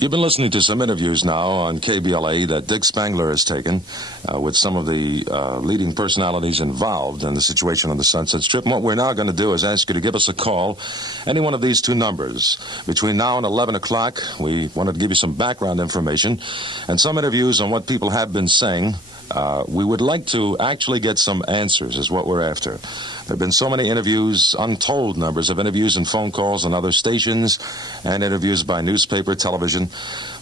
You've been listening to some interviews now on KBLA that Dick Spangler has taken with some of the leading personalities involved in the situation on the Sunset Strip. And what we're now going to do is ask you to give us a call, any one of these two numbers. Between now and 11 o'clock, we wanted to give you some background information and some interviews on what people have been saying. We would like to actually get some answers is what we're after. There have been so many interviews, untold numbers of interviews and phone calls on other stations and interviews by newspaper, television.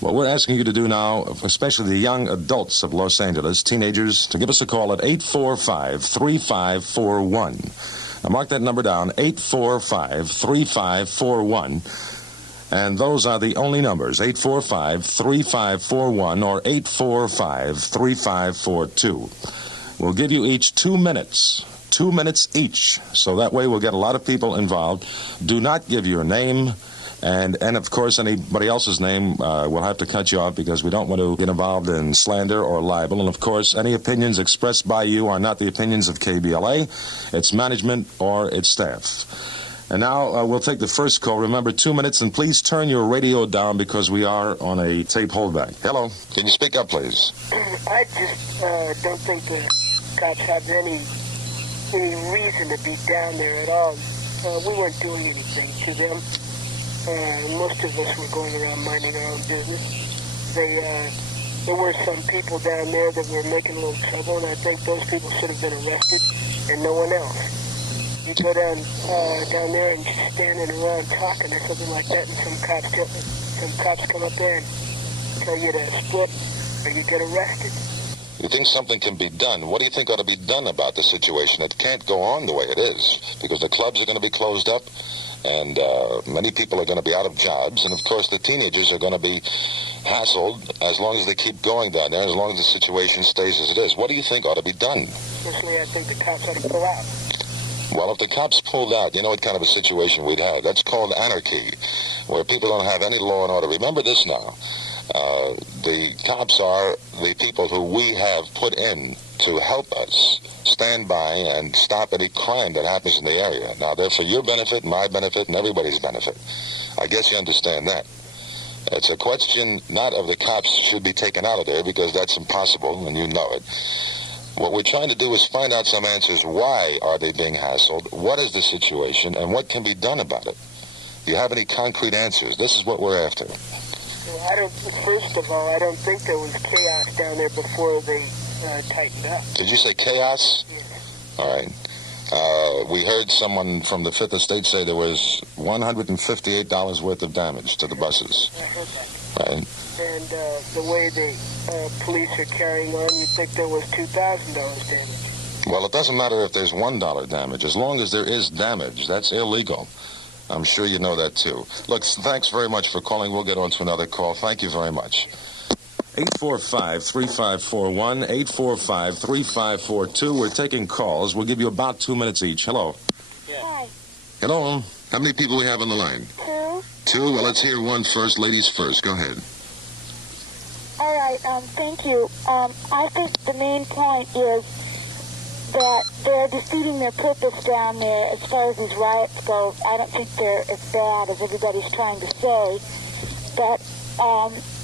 What we're asking you to do now, especially the young adults of Los Angeles, teenagers, to give us a call at 845-3541. Now mark that number down, 845-3541. And those are the only numbers, 845-3541 or 845-3542. We'll give you each 2 minutes. 2 minutes each. So that way we'll get a lot of people involved. Do not give your name. And of course, anybody else's name, we'll have to cut you off because we don't want to get involved in slander or libel. And of course, any opinions expressed by you are not the opinions of KBLA, its management, or its staff. And now we'll take the first call. Remember, 2 minutes, and please turn your radio down because we are on a tape holdback. Hello. Can you speak up, please? I just don't think the cops have any reason to be down there at all. We weren't doing anything to them. Most of us were going around minding our own business. There were some people down there that were making a little trouble, and I think those people should have been arrested, and no one else. You go down there and standing around talking or something like that, and some cops come up there and tell you to split, or you get arrested. You think something can be done? What do you think ought to be done about the situation? It can't go on the way it is because the clubs are going to be closed up, and many people are going to be out of jobs, and of course the teenagers are going to be hassled as long as they keep going down there, as long as the situation stays as it is. What do you think ought to be done? Personally, I think the cops ought to pull out. Well, if the cops pulled out, you know what kind of a situation we'd have. That's called anarchy, where people don't have any law and order. Remember this now. The cops are the people who we have put in to help us stand by and stop any crime that happens in the area. Now, they're for your benefit, my benefit, and everybody's benefit. I guess you understand that. It's a question not of the cops should be taken out of there, because that's impossible, and you know it. What we're trying to do is find out some answers. Why are they being hassled? What is the situation? And what can be done about it? Do you have any concrete answers? This is what we're after. Well, first of all, I don't think there was chaos down there before they tightened up. Did you say chaos? Yes. All right. We heard someone from the Fifth Estate say there was $158 worth of damage to the buses. I heard that. Right. And the way the police are carrying on, you'd think there was $2,000 damage. Well, it doesn't matter if there's $1 damage. As long as there is damage, that's illegal. I'm sure you know that, too. Look, thanks very much for calling. We'll get on to another call. Thank you very much. 845-3541, 845-3542. We're taking calls. We'll give you about 2 minutes each. Hello. Yeah. Hi. Hello. How many people we have on the line? Two? Well, let's hear one first. Ladies first. Go ahead. All right, thank you. I think the main point is that they're defeating their purpose down there as far as these riots go. I don't think they're as bad as everybody's trying to say. But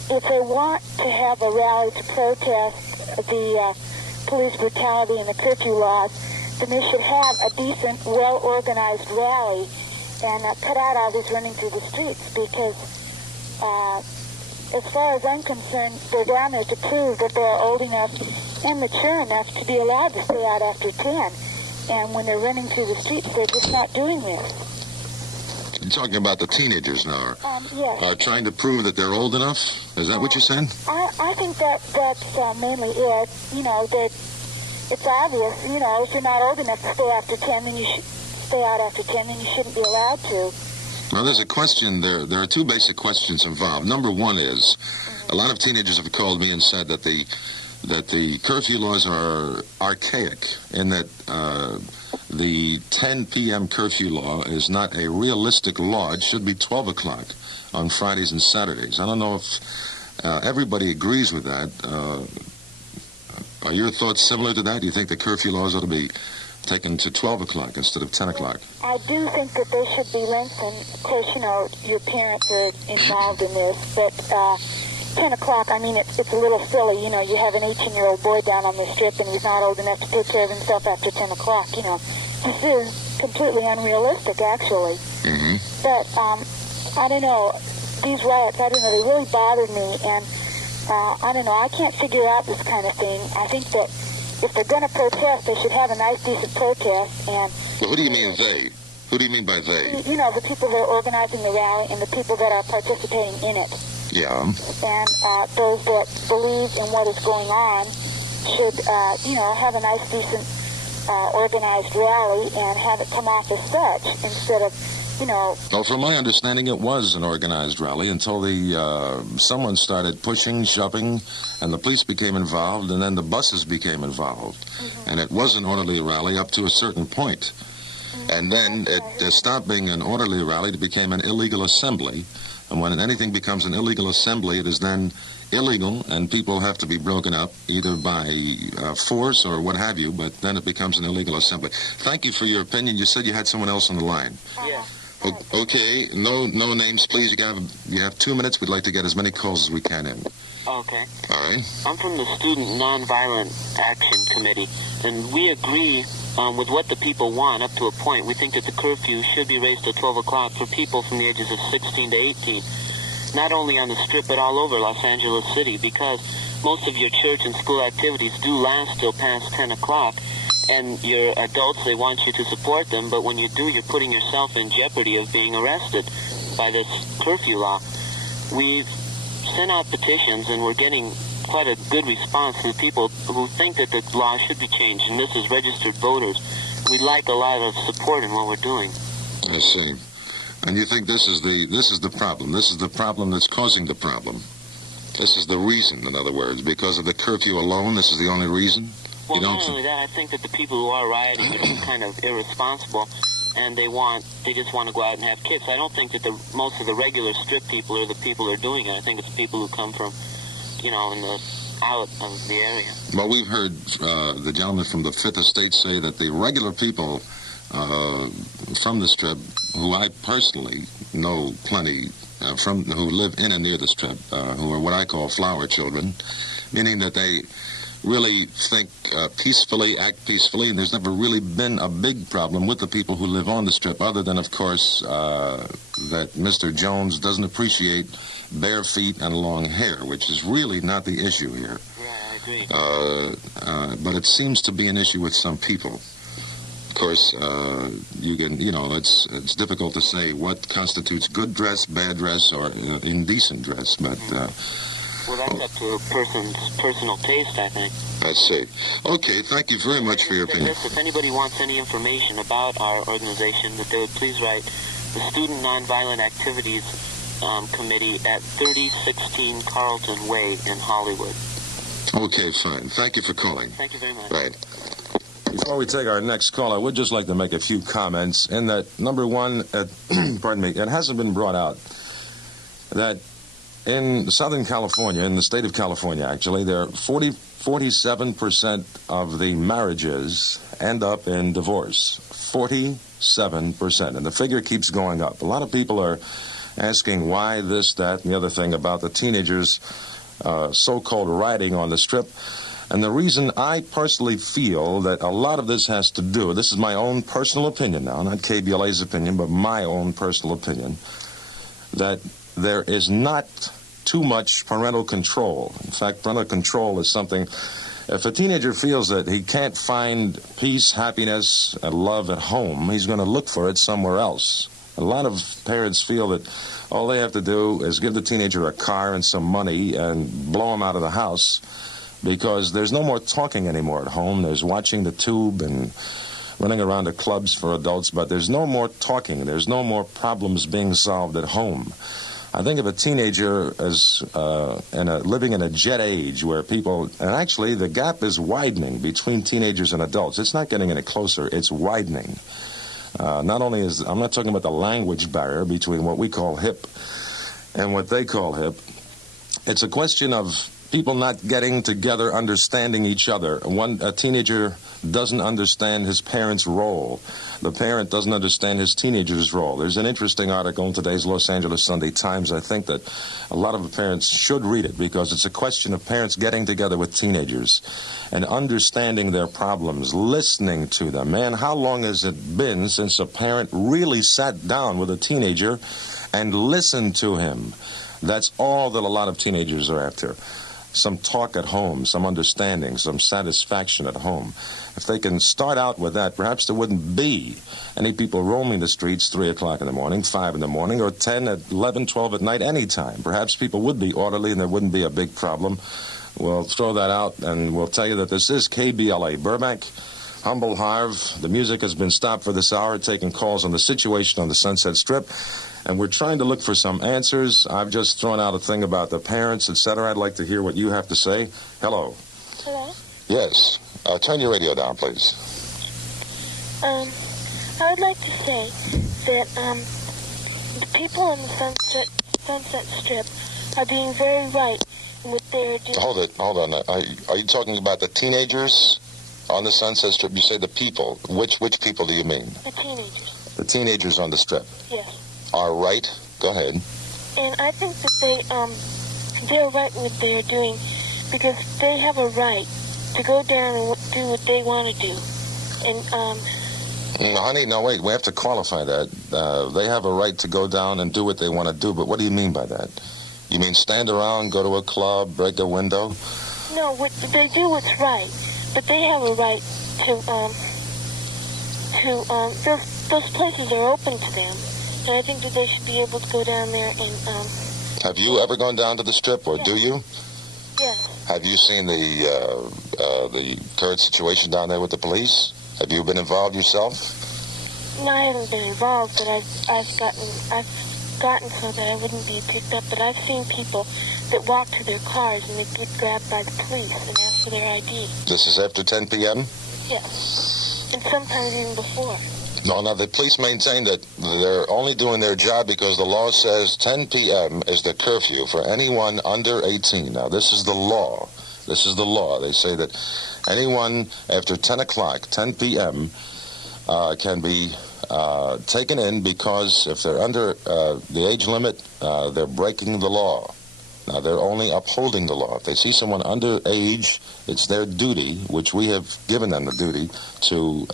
if they want to have a rally to protest the police brutality and the curfew laws, then they should have a decent, well-organized rally and cut out all this running through the streets, because as far as I'm concerned, they're down there to prove that they're old enough and mature enough to be allowed to stay out after 10. And when they're running through the streets, they're just not doing this. You're talking about the teenagers now. Yes. Trying to prove that they're old enough? Is that what you said? I think that's mainly it. You know, that it's obvious, you know, if you're not old enough to stay after 10, then you should stay out after 10, then you shouldn't be allowed to. Well, there's a question there. There are two basic questions involved. Number one is, a lot of teenagers have called me and said that the curfew laws are archaic, in that the 10 p.m. curfew law is not a realistic law. It should be 12 o'clock on Fridays and Saturdays. I don't know if everybody agrees with that. Are your thoughts similar to that? Do you think the curfew laws ought to be taken to 12 o'clock instead of 10 o'clock. I do think that they should be lengthened. Of course, you know, your parents are involved in this, but 10 o'clock, I mean, it's a little silly. You know, you have an 18-year-old boy down on the strip and he's not old enough to take care of himself after 10 o'clock. You know, this is completely unrealistic, actually. Mm-hmm. But I don't know, these riots, I don't know, they really bothered me, and I don't know, I can't figure out this kind of thing. I think that if they're going to protest, they should have a nice, decent protest. And well, who do you mean they? Who do you mean by they? You know, the people that are organizing the rally and the people that are participating in it. Yeah. And those that believe in what is going on should, you know, have a nice, decent, organized rally and have it come off as such instead of, you know. Well, from my understanding, it was an organized rally until someone started pushing, shoving, and the police became involved, and then the buses became involved. Mm-hmm. And it was an orderly rally up to a certain point. Mm-hmm. And then it stopped being an orderly rally. It became an illegal assembly. And when anything becomes an illegal assembly, it is then illegal, and people have to be broken up either by force or what have you, but then it becomes an illegal assembly. Thank you for your opinion. You said you had someone else on the line. Yeah. Okay, no names, please. You have 2 minutes. We'd like to get as many calls as we can in. Okay. All right. I'm from the Student Nonviolent Action Committee, and we agree with what the people want up to a point. We think that the curfew should be raised to 12 o'clock for people from the ages of 16 to 18, not only on the Strip but all over Los Angeles City, because most of your church and school activities do last till past 10 o'clock. And your adults, they want you to support them, but when you do, you're putting yourself in jeopardy of being arrested by this curfew law. We've sent out petitions, and we're getting quite a good response from people who think that the law should be changed, and this is registered voters. We'd like a lot of support in what we're doing. I see. And you think this is the problem? This is the problem that's causing the problem? This is the reason, in other words, because of the curfew alone, this is the only reason? Well, not only that, I think that the people who are rioting are kind of irresponsible, and they just want to go out and have kids. I don't think that most of the regular Strip people are the people who are doing it. I think it's people who come from, you know, out of the area. Well, we've heard the gentleman from the Fifth Estate say that the regular people from the Strip, who I personally know plenty who live in and near the Strip, who are what I call flower children, meaning that they really think peacefully, act peacefully, and there's never really been a big problem with the people who live on the Strip, other than, of course, that Mr. Jones doesn't appreciate bare feet and long hair, which is really not the issue here. Yeah, I agree. But it seems to be an issue with some people. Of course, it's difficult to say what constitutes good dress, bad dress, or indecent dress, but... Well, that's up to a person's personal taste, I think. I see. Okay, thank you very much for your opinion. If anybody wants any information about our organization, that they would please write the Student Nonviolent Activities Committee at 3016 Carlton Way in Hollywood. Okay, fine. Thank you for calling. Thank you very much. Right. Before we take our next call, I would just like to make a few comments in that, number one, pardon me, it hasn't been brought out that in Southern California, in the state of California, actually, there are 47% of the marriages end up in divorce. 47%. And the figure keeps going up. A lot of people are asking why this, that, and the other thing about the teenagers so-called rioting on the Strip. And the reason I personally feel that a lot of this has to do, this is my own personal opinion now, not KBLA's opinion, but my own personal opinion, that there is not too much parental control. In fact, parental control is something, if a teenager feels that he can't find peace, happiness, and love at home, he's going to look for it somewhere else. A lot of parents feel that all they have to do is give the teenager a car and some money and blow him out of the house, because there's no more talking anymore at home. There's watching the tube and running around to clubs for adults, but there's no more talking. There's no more problems being solved at home. I think of a teenager as living in a jet age where people, and actually the gap is widening between teenagers and adults. It's not getting any closer, it's widening. Not only I'm not talking about the language barrier between what we call hip and what they call hip. It's a question of people not getting together, understanding each other. A teenager doesn't understand his parent's role. The parent doesn't understand his teenager's role. There's an interesting article in today's Los Angeles Sunday Times. I think that a lot of the parents should read it because it's a question of parents getting together with teenagers and understanding their problems, listening to them. Man, how long has it been since a parent really sat down with a teenager and listened to him? That's all that a lot of teenagers are after. Some talk at home, some understanding, some satisfaction at home. If they can start out with that, perhaps there wouldn't be any people roaming the streets 3 o'clock in the morning, 5 in the morning, or 10 at 11, 12 at night, anytime. Perhaps people would be orderly and there wouldn't be a big problem. We'll throw that out and we'll tell you that this is KBLA Burbank. Humble Harve. The music has been stopped for this hour, taking calls on the situation on the Sunset Strip. And we're trying to look for some answers. I've just thrown out a thing about the parents, etc. I'd like to hear what you have to say. Hello. Hello? Yes. Turn your radio down, please. I would like to say that the people on the Sunset Strip are being very right in what they're doing. Hold on. Are you talking about the teenagers on the Sunset Strip? You say the people. Which people do you mean? The teenagers. The teenagers on the Strip. Yes. Are right. Go ahead. And I think that they're right in what they're doing because they have a right to go down and do what they want to do. And honey, no, wait. We have to qualify that. They have a right to go down and do what they want to do. But what do you mean by that? You mean stand around, go to a club, break a window? No, they do what's right, but they have a right to those places are open to them. And I think that they should be able to go down there and... Have you ever gone down to the Strip, or do you? Yes. Have you seen the current situation down there with the police? Have you been involved yourself? No, I haven't been involved, but I've gotten so that I wouldn't be picked up. But I've seen people that walk to their cars and they get grabbed by the police and ask for their ID. This is after 10 p.m.? Yes. And sometimes even before. No, the police maintain that they're only doing their job because the law says 10 p.m. is the curfew for anyone under 18. Now, this is the law. This is the law. They say that anyone after 10 o'clock, 10 p.m., can be taken in because if they're under the age limit, they're breaking the law. Now, they're only upholding the law. If they see someone under age, it's their duty, which we have given them the duty, to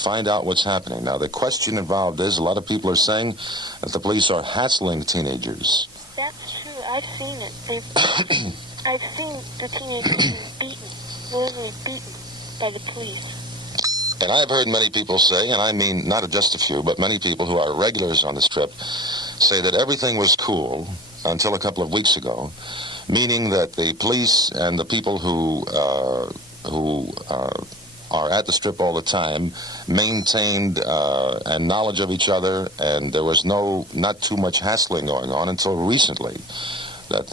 find out what's happening. Now, the question involved is a lot of people are saying that the police are hassling teenagers. That's true. I've seen it. I've seen the teenagers beaten, literally beaten by the police. And I've heard many people say, and I mean not just a few, but many people who are regulars on the Strip say that everything was cool until a couple of weeks ago, meaning that the police and the people who are at the Strip all the time maintained and knowledge of each other, and there was not too much hassling going on until recently. That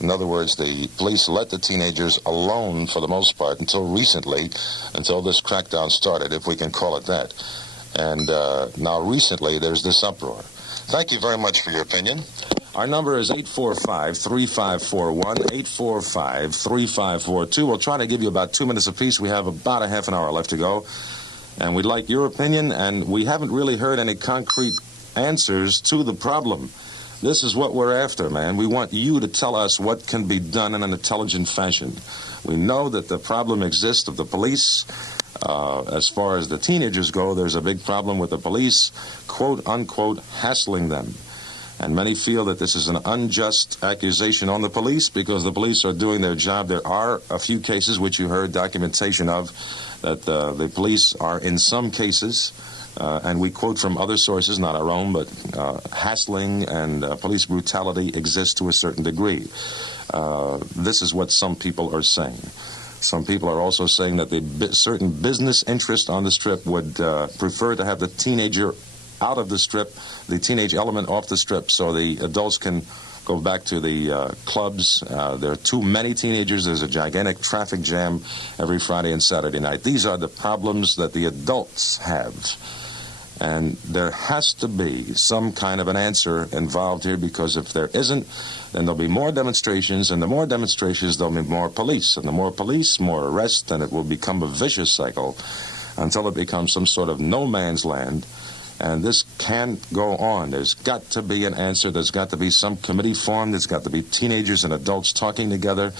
in other words, the police let the teenagers alone for the most part until recently, until this crackdown started, if we can call it that. And now recently there's this uproar. Thank you very much for your opinion. Our number is 845-3541, 845-3542. We'll try to give you about 2 minutes apiece. We have about a half an hour left to go. And we'd like your opinion, and we haven't really heard any concrete answers to the problem. This is what we're after, man. We want you to tell us what can be done in an intelligent fashion. We know that the problem exists of the police. As far as the teenagers go, there's a big problem with the police, quote-unquote, hassling them. And many feel that this is an unjust accusation on the police because the police are doing their job. There are a few cases which you heard documentation of that the police are in some cases, and we quote from other sources, not our own, but hassling and police brutality exists to a certain degree. This is what some people are saying. Some people are also saying that certain business interest on the Strip would prefer to have the teenager out of the Strip, the teenage element off the Strip, so the adults can go back to the clubs. There are too many teenagers. There's a gigantic traffic jam every Friday and Saturday night. These are the problems that the adults have. And there has to be some kind of an answer involved here, because if there isn't, then there'll be more demonstrations, and the more demonstrations, there'll be more police. And the more police, more arrests, and it will become a vicious cycle until it becomes some sort of no man's land. And this can't go on. There's got to be an answer. There's got to be some committee formed. There's got to be teenagers and adults talking together.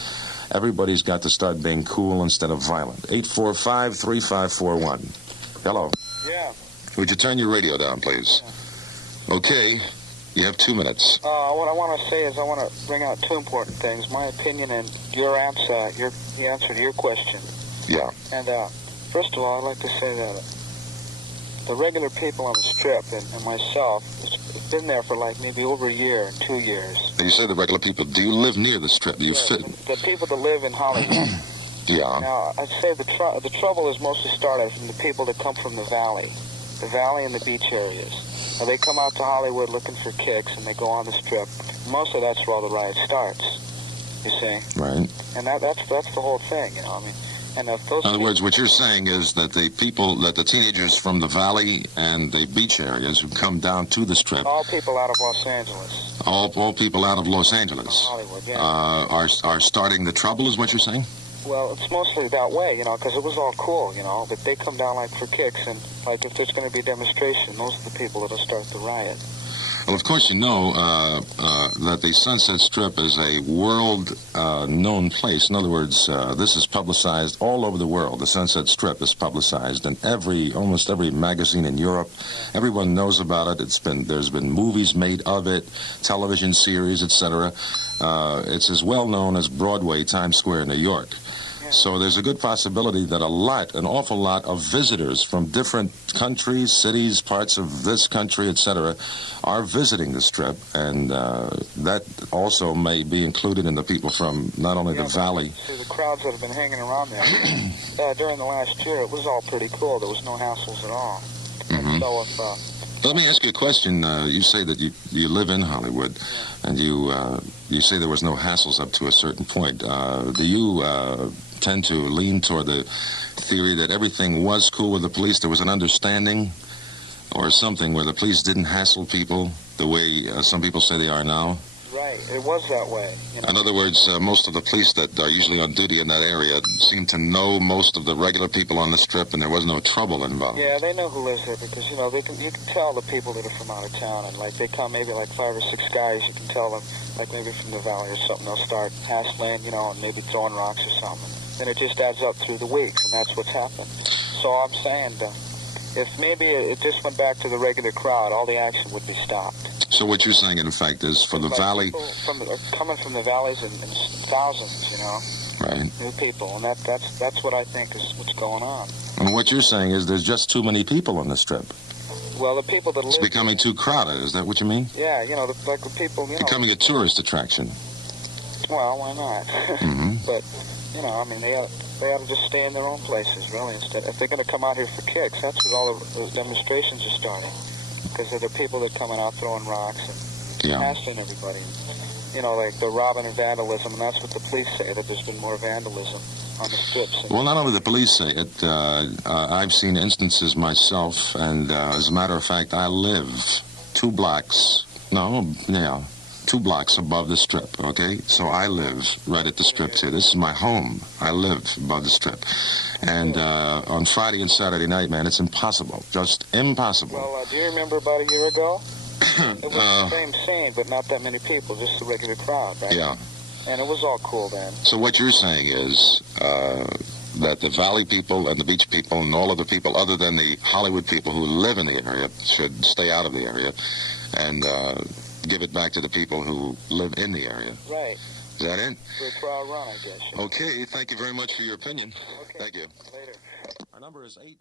Everybody's got to start being cool instead of violent. 845-3541. Hello. Yeah. Would you turn your radio down, please? Okay. You have 2 minutes. What I want to say is I want to bring out two important things. My opinion and your answer, the answer to your question. Yeah. And first of all, I'd like to say that the regular people on the Strip and myself have been there for like maybe over a year and 2 years. You say the regular people. Do you live near the Strip? Do you fit? The people that live in Hollywood. Yeah. Now, I'd say the trouble is mostly started from the people that come from the Valley and the beach areas. Now, they come out to Hollywood looking for kicks, and they go on the Strip. Most of that's where all the riot starts, you see. Right. And that's the whole thing, you know. I mean, and if those in other words, what you're saying is that the teenagers from the Valley and the beach areas who come down to the Strip, all people out of Los Angeles, all people out of Los Angeles, Hollywood, yeah, are starting the trouble, is what you're saying? Well, it's mostly that way, you know, because it was all cool, you know, but they come down like for kicks, and like if there's going to be a demonstration, those are the people that'll start the riot. Well, of course, you know that the Sunset Strip is a world-known place. In other words, this is publicized all over the world. The Sunset Strip is publicized in almost every magazine in Europe. Everyone knows about it. There's been movies made of it, television series, etc. It's as well known as Broadway, Times Square, New York. So there's a good possibility that an awful lot of visitors from different countries, cities, parts of this country, etc., are visiting the Strip, and that also may be included in the people from not only the Valley. See, the crowds that have been hanging around there during the last year, it was all pretty cool. There was no hassles at all. Mm-hmm. So let me ask you a question. You say that you live in Hollywood, and you say there was no hassles up to a certain point. Do you tend to lean toward the theory that everything was cool with the police? There was an understanding or something where the police didn't hassle people the way some people say they are now? Right, it was that way. You know? In other words, most of the police that are usually on duty in that area seem to know most of the regular people on the Strip, and there was no trouble involved. Yeah, they know who lives there because, you know, you can tell the people that are from out of town, and like they come maybe like 5 or 6 guys, you can tell them, like maybe from the Valley or something, they'll start hassling, you know, and maybe throwing rocks or something. And it just adds up through the weeks, and that's what's happened. So I'm saying, if maybe it just went back to the regular crowd, all the action would be stopped. So what you're saying, in fact, is for the Valley... Coming from the valleys in thousands, you know. Right. New people, and that's what I think is what's going on. And what you're saying is there's just too many people on the Strip. Well, the people that It's becoming too crowded, is that what you mean? Yeah, you know, like the people, you know... Becoming a tourist attraction. Well, why not? Mm-hmm. But, you know, I mean, they ought to just stay in their own places, really, instead. If they're going to come out here for kicks, that's what all those demonstrations are starting. Because they're the people that are coming out throwing rocks and hassling everybody. You know, like the robbing and vandalism, and that's what the police say, that there's been more vandalism on the strips. Well, not only the police say it, I've seen instances myself, and as a matter of fact, I live 2 blocks above the Strip, okay? So I live right at the Strip, too. This is my home. I live above the Strip. And on Friday and Saturday night, man, it's impossible. Just impossible. Well, do you remember about a year ago? It was the same scene, but not that many people, just the regular crowd, right? Yeah. And it was all cool then. So what you're saying is that the Valley people and the beach people and all of the people other than the Hollywood people who live in the area should stay out of the area and give it back to the people who live in the area. Right. Is that it? For a trial run, I guess. Okay, thank you very much for your opinion. Okay. Thank you. Later. Our number is 8...